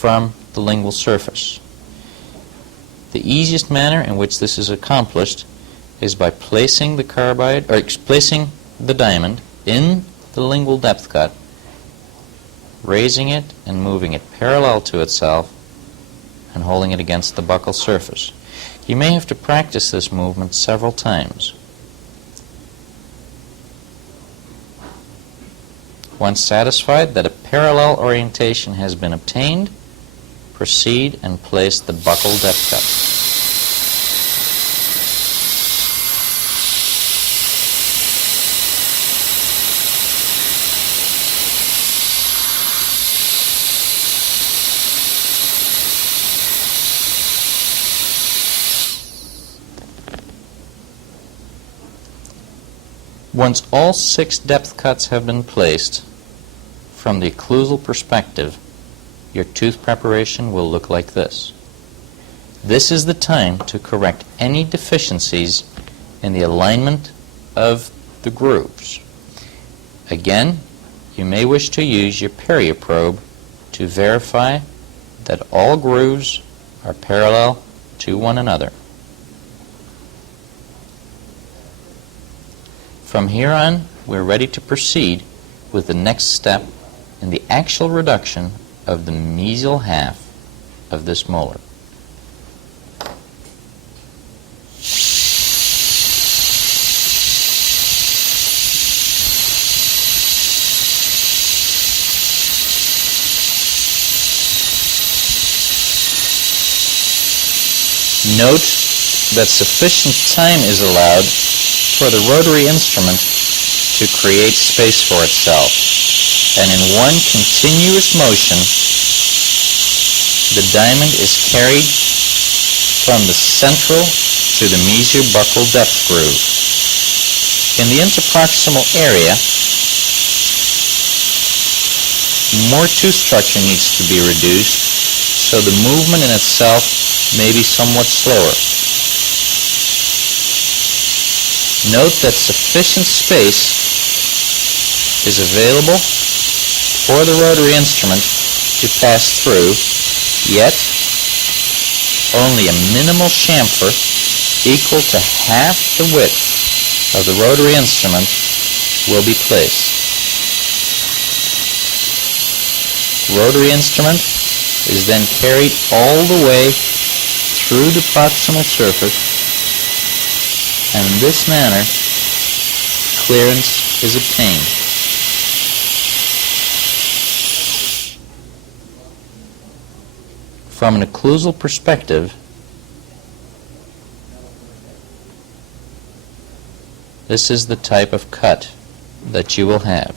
from the lingual surface. The easiest manner in which this is accomplished is by placing the carbide, or placing the diamond in the lingual depth cut, raising it and moving it parallel to itself, and holding it against the buccal surface. You may have to practice this movement several times. Once satisfied that a parallel orientation has been obtained, proceed and place the buccal depth cut. Once all 6 depth cuts have been placed, from the occlusal perspective, your tooth preparation will look like this. This is the time to correct any deficiencies in the alignment of the grooves. Again, you may wish to use your perioprobe to verify that all grooves are parallel to one another. From here on, we're ready to proceed with the next step in the actual reduction of the mesial half of this molar. Note that sufficient time is allowed for the rotary instrument to create space for itself, and in one continuous motion the diamond is carried from the central to the mesiobuccal depth groove. In the interproximal area, more tooth structure needs to be reduced, so the movement in itself may be somewhat slower. Note that sufficient space is available for the rotary instrument to pass through, yet only a minimal chamfer equal to half the width of the rotary instrument will be placed. Rotary instrument is then carried all the way through the proximal surface, and in this manner clearance is obtained. From an occlusal perspective, this is the type of cut that you will have.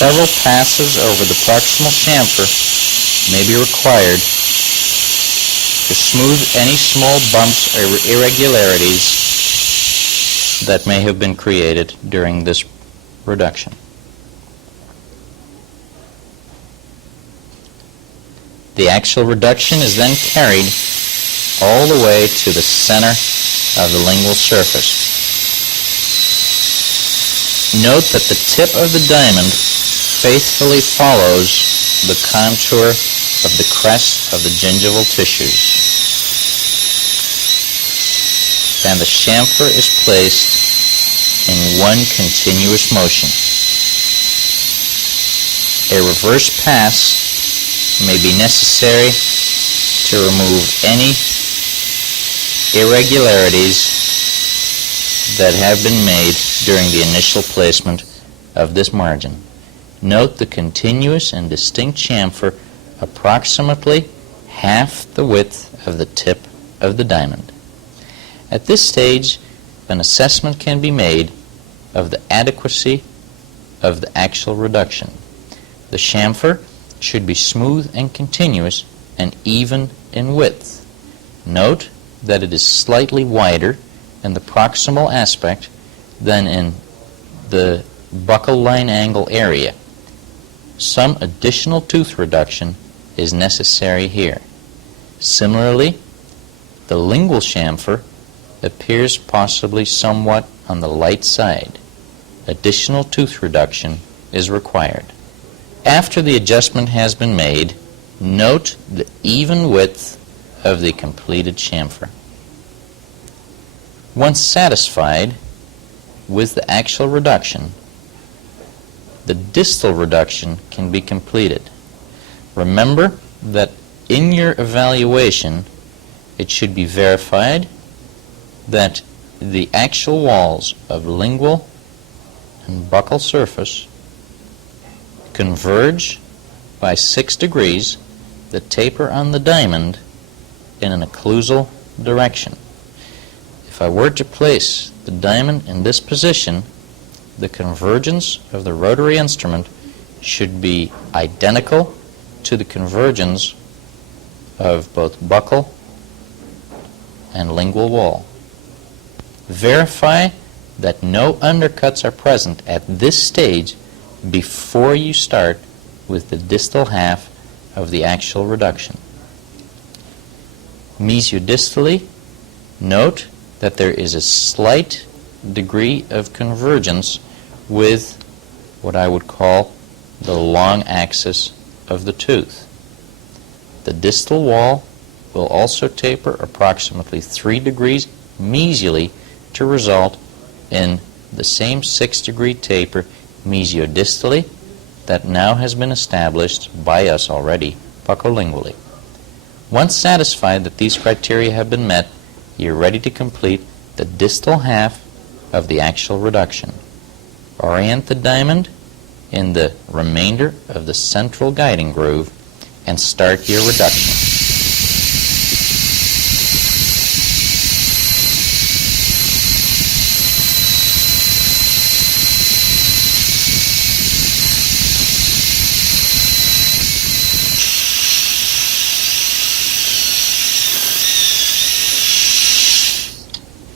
Several passes over the proximal chamfer may be required to smooth any small bumps or irregularities that may have been created during this reduction. The actual reduction is then carried all the way to the center of the lingual surface. Note that the tip of the diamond faithfully follows the contour of the crest of the gingival tissues, and the chamfer is placed in one continuous motion. A reverse pass may be necessary to remove any irregularities that have been made during the initial placement of this margin. Note the continuous and distinct chamfer approximately half the width of the tip of the diamond. At this stage, an assessment can be made of the adequacy of the actual reduction. The chamfer should be smooth and continuous and even in width. Note that it is slightly wider in the proximal aspect than in the buccal line angle area. Some additional tooth reduction is necessary here. Similarly, the lingual chamfer appears possibly somewhat on the light side. Additional tooth reduction is required. After the adjustment has been made, note the even width of the completed chamfer. Once satisfied with the actual reduction, the distal reduction can be completed. Remember that in your evaluation, it should be verified that the actual walls of lingual and buccal surface converge by 6 degrees, the taper on the diamond in an occlusal direction. If I were to place the diamond in this position, the convergence of the rotary instrument should be identical to the convergence of both buccal and lingual wall. Verify that no undercuts are present at this stage before you start with the distal half of the actual reduction. Mesiodistally, note that there is a slight degree of convergence with what I would call the long axis of the tooth. The distal wall will also taper approximately 3 degrees mesially to result in the same 6-degree taper mesiodistally that now has been established by us already buccolingually. Once satisfied that these criteria have been met, you're ready to complete the distal half of the actual reduction. Orient the diamond in the remainder of the central guiding groove and start your reduction.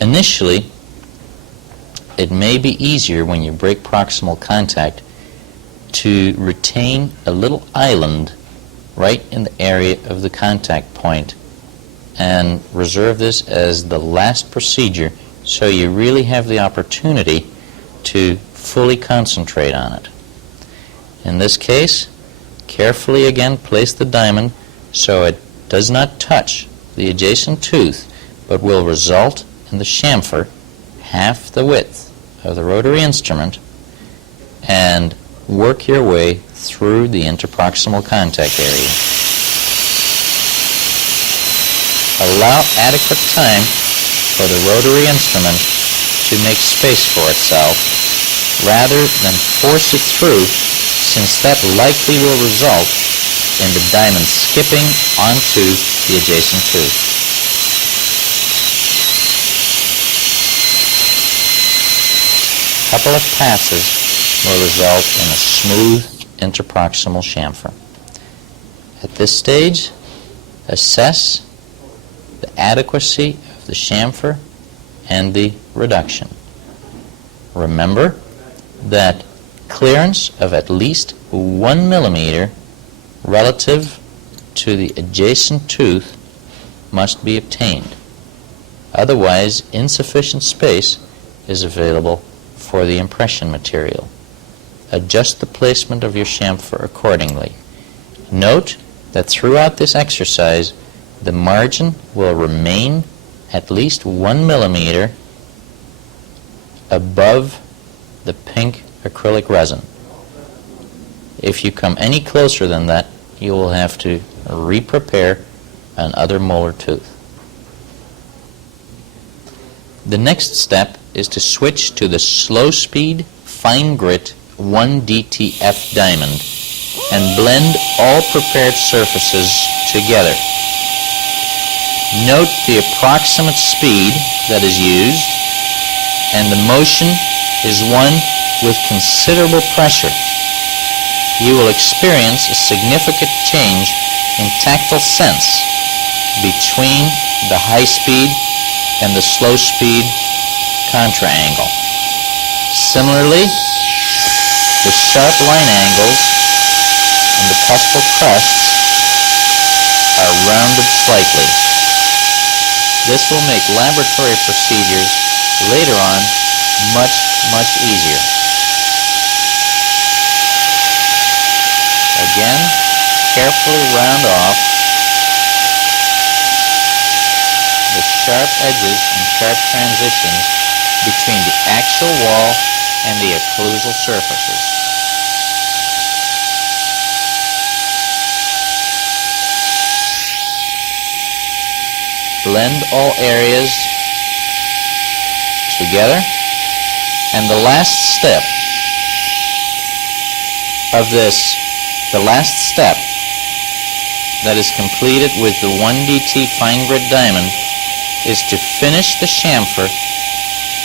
Initially, it may be easier when you break proximal contact to retain a little island right in the area of the contact point and reserve this as the last procedure so you really have the opportunity to fully concentrate on it. In this case, carefully again place the diamond so it does not touch the adjacent tooth but will result in the chamfer half the width of the rotary instrument, and work your way through the interproximal contact area. Allow adequate time for the rotary instrument to make space for itself rather than force it through, since that likely will result in the diamond skipping onto the adjacent tooth. A couple of passes will result in a smooth interproximal chamfer. At this stage, assess the adequacy of the chamfer and the reduction. Remember that clearance of at least 1 millimeter relative to the adjacent tooth must be obtained. Otherwise, insufficient space is available for the impression material. Adjust the placement of your chamfer accordingly. Note that throughout this exercise, the margin will remain at least 1 millimeter above the pink acrylic resin. If you come any closer than that, you will have to re-prepare another molar tooth. The next step is to switch to the slow speed fine grit 1DTF diamond and blend all prepared surfaces together. Note the approximate speed that is used, and the motion is one with considerable pressure. You will experience a significant change in tactile sense between the high speed and the slow speed contra angle. Similarly, the sharp line angles and the cuspal crests are rounded slightly. This will make laboratory procedures later on much, much easier. Again, carefully round off the sharp edges and sharp transitions between the axial wall and the occlusal surfaces. Blend all areas together, and the last step of this, the last step that is completed with the 1DT fine grit diamond, is to finish the chamfer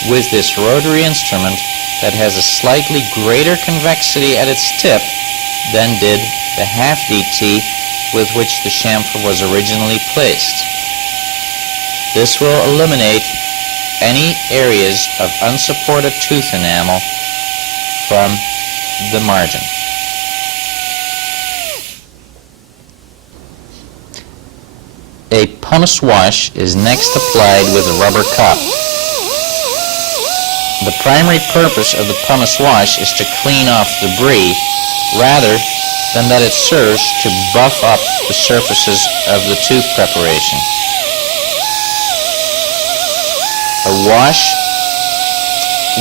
with this rotary instrument that has a slightly greater convexity at its tip than did the half DT with which the chamfer was originally placed. This will eliminate any areas of unsupported tooth enamel from the margin. A pumice wash is next applied with a rubber cup. The primary purpose of the pumice wash is to clean off debris rather than that it serves to buff up the surfaces of the tooth preparation. A wash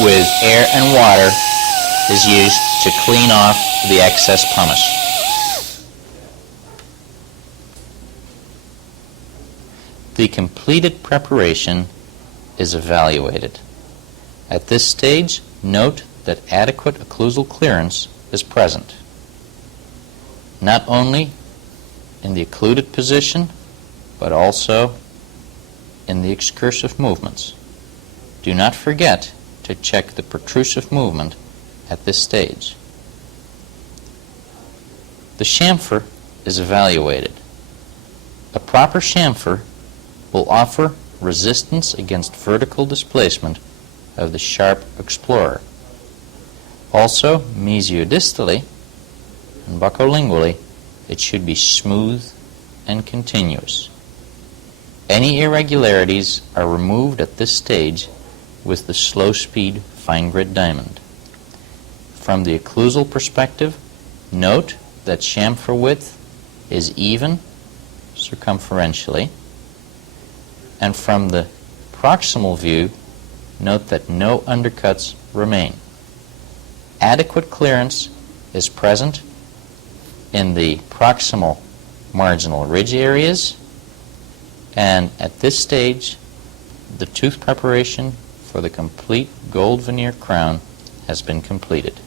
with air and water is used to clean off the excess pumice. The completed preparation is evaluated. At this stage, note that adequate occlusal clearance is present, not only in the occluded position, but also in the excursive movements. Do not forget to check the protrusive movement at this stage. The chamfer is evaluated. A proper chamfer will offer resistance against vertical displacement of the sharp explorer. Also, mesiodistally and buccolingually, it should be smooth and continuous. Any irregularities are removed at this stage with the slow-speed fine grit diamond. From the occlusal perspective, note that chamfer width is even circumferentially, and from the proximal view, note that no undercuts remain. Adequate clearance is present in the proximal marginal ridge areas, and at this stage, the tooth preparation for the complete gold veneer crown has been completed.